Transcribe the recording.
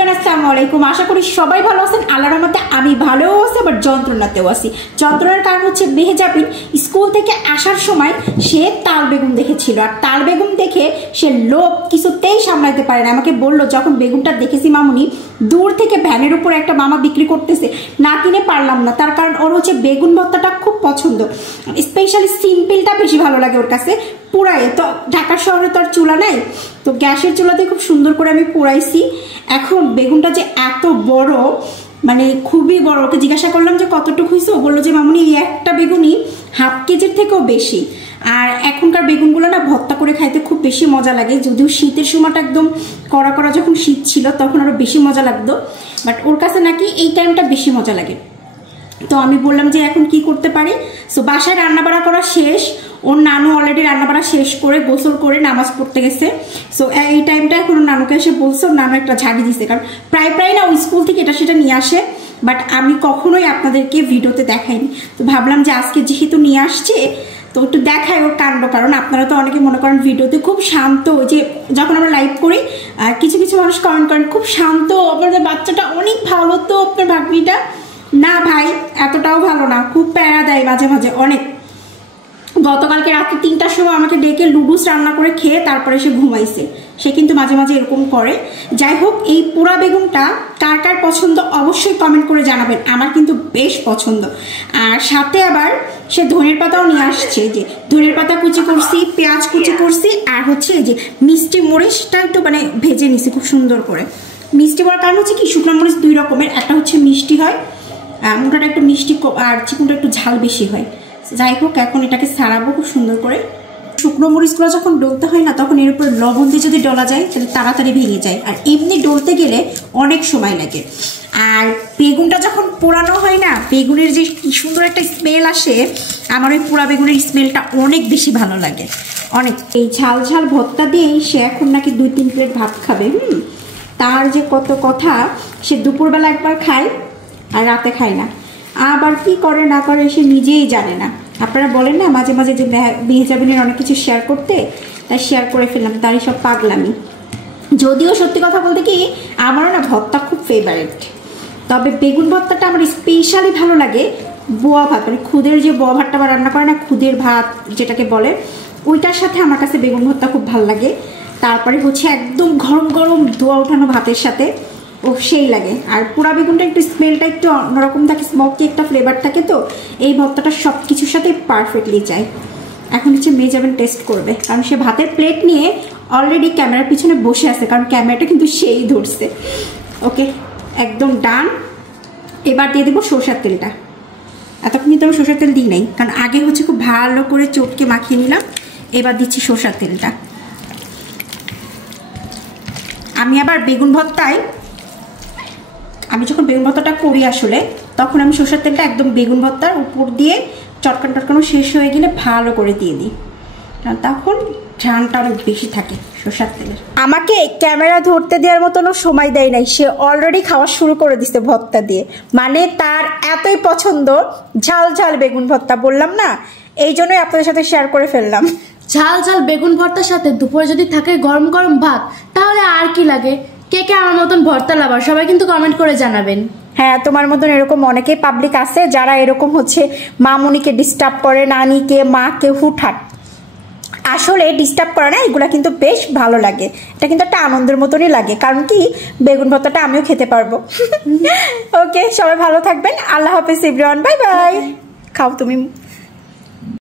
Everyone, আসসালামু আলাইকুম। আশা করি সবাই ভালো আছেন। আল্লাহর রহমতে আমি ভালোও আছি, আবার যন্ত্রণাতেও আছি। যন্ত্রণার কারণ হচ্ছে মেহেজাবিন স্কুল থেকে আসার সময় সে তাল বেগুন দেখেছিল, আর তাল বেগুন দেখে সে লোভ কিছুতেই সামলাতে পারে না। আমাকে বললো, যখন বেগুনটা দেখেছি মামুনি, দূর থেকে ভ্যানের উপর একটা মামা বিক্রি করতেছে, না কিনে পারলাম না। তার কারণ ওর হচ্ছে বেগুন ভর্তাটা খুব পছন্দ, স্পেশালি সিম্পলটা বেশি ভালো লাগে ওর কাছে। পুরাই তো ঢাকা শহরে তো আর চুলা নাই, তো গ্যাসের চুলাতে খুব সুন্দর করে আমি পুরাইছি। এখন বেগুনটা যে এত বড়, মানে খুবই বড়। ওকে জিজ্ঞাসা করলাম যে কতটুকু হয়েছে, ও বললো যে মামুনি এই একটা বেগুনই হাফ কেজির থেকেও বেশি। আর এখনকার বেগুনগুলো না ভর্তা করে খাইতে খুব বেশি মজা লাগে, যদিও শীতের সময়টা একদম কড়া কড়া যখন শীত ছিল তখন আরো বেশি মজা লাগতো, বাট ওর কাছে নাকি এই টাইমটা বেশি মজা লাগে। তো আমি বললাম যে এখন কি করতে পারি। সো বাসায় রান্নাবাড়া করা শেষ, ওর নানু অলরেডি রান্নাবাড়া শেষ করে গোসল করে নামাজ পড়তে গেছে। সো এই টাইমটা এখন নানুকে এসে বলছে, নানু একটা ঝাড়ি দিছে, কারণ প্রায় প্রায় না ওই স্কুল থেকে এটা সেটা নিয়ে আসে, বাট আমি কখনোই আপনাদেরকে ভিডিওতে দেখাইনি। তো ভাবলাম যে আজকে যেহেতু নিয়ে আসছে তো একটু দেখায় ওর কাণ্ড, কারণ আপনারা তো অনেকে মনে করেন ভিডিওতে খুব শান্ত, যে যখন আমরা লাইভ করি কিছু কিছু মানুষ কমেন্ট করেন খুব শান্ত, আপনাদের বাচ্চাটা অনেক ভালো, তো আপনার ভাগ্নিটা না ভাই এতটাও ভালো না, খুব প্যারা দেয় মাঝে মাঝে অনেক। গতকালকে রাত্রে 3টার সময় আমাকে ডেকে লুডুস রান্না করে খেয়ে তারপরে সে ঘুমাইছে। সে কিন্তু মাঝে মাঝে এরকম করে। যাই হোক, এই পোড়া বেগুনটা কার কার পছন্দ অবশ্যই কমেন্ট করে জানাবেন, আমার কিন্তু বেশ পছন্দ। আর সাথে আবার সে ধনের পাতাও নিয়ে আসছে, যে ধনের পাতা কুচি করছি, পেঁয়াজ কুচি করছি, আর হচ্ছে যে মিষ্টি মরিচটা একটু মানে ভেজে নিছি খুব সুন্দর করে। মিষ্টি করার কারণ হচ্ছে কি, শুকনো মরিচ দুই রকমের, একটা হচ্ছে মিষ্টি হয়, মোটাটা একটু মিষ্টি আর চিকুনটা একটু ঝাল বেশি হয়। যাই হোক, এখন এটাকে ছাড়াবো খুব সুন্দর করে। শুকনো মরিচগুলো যখন ডলতে হয় না, তখন এর উপর লবণ দিয়ে যদি ডলা যায় তাহলে তাড়াতাড়ি ভেঙে যায়, আর এমনি ডলতে গেলে অনেক সময় লাগে। আর বেগুনটা যখন পোড়ানো হয় না, বেগুনের যে কি সুন্দর একটা স্মেল আসে, আমার ওই পোড়া বেগুনের স্মেলটা অনেক বেশি ভালো লাগে, অনেক। এই ঝাল ঝাল ভর্তা দিয়েই সে এখন নাকি 2-3 প্লেট ভাত খাবে। তার যে কত কথা, সে দুপুরবেলা একবার খায় আর রাতে খায় না, আবার কি করে না করে সে নিজেই জানে না। আপনারা বলেন না মাঝে মাঝে যে মেহেজাবিনের অনেক কিছু শেয়ার করতে, তাই শেয়ার করে ফেললাম, তারই সব পাগলামি। যদিও সত্যি কথা বলতে কি, আমারও না ভর্তা খুব ফেভারিট, তবে বেগুন ভর্তাটা আমার স্পেশালি ভালো লাগে বোয়া ভাত, মানে খুদের যে বোয়া ভাতটা রান্না করে না, খুদের ভাত যেটাকে বলে, ওইটার সাথে আমার কাছে বেগুন ভর্তা খুব ভালো লাগে। তারপরে হচ্ছে একদম গরম গরম ধোয়া ওঠানো ভাতের সাথে, ও সেই লাগে। আর পোড়া বেগুনটা একটু স্মেলটা একটু অন্যরকম থাকে, স্মোকি একটা ফ্লেভার থাকে, তো এই ভর্তাটা সব কিছুর সাথে পারফেক্টলি যায়। এখন হচ্ছে মেহেজাবিন টেস্ট করবে, কারণ সে ভাতের প্লেট নিয়ে অলরেডি ক্যামেরার পিছনে বসে আছে, কারণ ক্যামেরাটা কিন্তু সেই ধরছে। ওকে, একদম ডান। এবার দিয়ে দেবো সরষের তেলটা। এতক্ষণ কিন্তু আমি সরষের তেল দিই নাই, কারণ আগে হচ্ছে খুব ভালো করে চটকে মাখিয়ে নিলাম। এবার দিচ্ছি সরষের তেলটা। আমি আবার বেগুন ভর্তায়, আমি যখন বেগুন ভর্তাটা করি আসলে, তখন আমি সরষের তেলটা একদম বেগুন ভর্তার উপর দিয়ে চটকানো শেষ হয়ে গেলে ভালো করে দিয়ে দিই, তখন ঝানটা অনেক বেশি থাকে সরষের তেলের। আমাকে ক্যামেরা ধরতে দেওয়ার মতনও সময় দেয় নাই, সে অলরেডি খাওয়া শুরু করে দিচ্ছে ভর্তা দিয়ে। মানে তার এতই পছন্দ ঝাল ঝাল বেগুন ভর্তা, বললাম না, এই জন্যই আপনাদের সাথে শেয়ার করে ফেললাম। ঝাল ঝাল বেগুন ভর্তার সাথে দুপুরে যদি থাকে গরম গরম ভাত, তাহলে আর কি লাগে। কে কে আমার মতন ভর্তা লাভার, সবাই কিন্তু কমেন্ট করে জানাবেন। হ্যাঁ, তোমার মতন এরকম অনেকেই পাবলিক আছে যারা এরকম হচ্ছে মামুনিকে ডিস্টার্ব করে, নানিকে, মাকে হুটহাট। আসলে ডিস্টার্ব করে না, এগুলা কিন্তু বেশ ভালো লাগে, এটা কিন্তু একটা আনন্দের মতনই লাগে, কারণ কি বেগুন ভর্তাটা আমিও খেতে পারবো। ওকে, সবাই ভালো থাকবেন, আল্লাহ হাফেজ এভরিওয়ান, বাই বাই। খাও তুমি।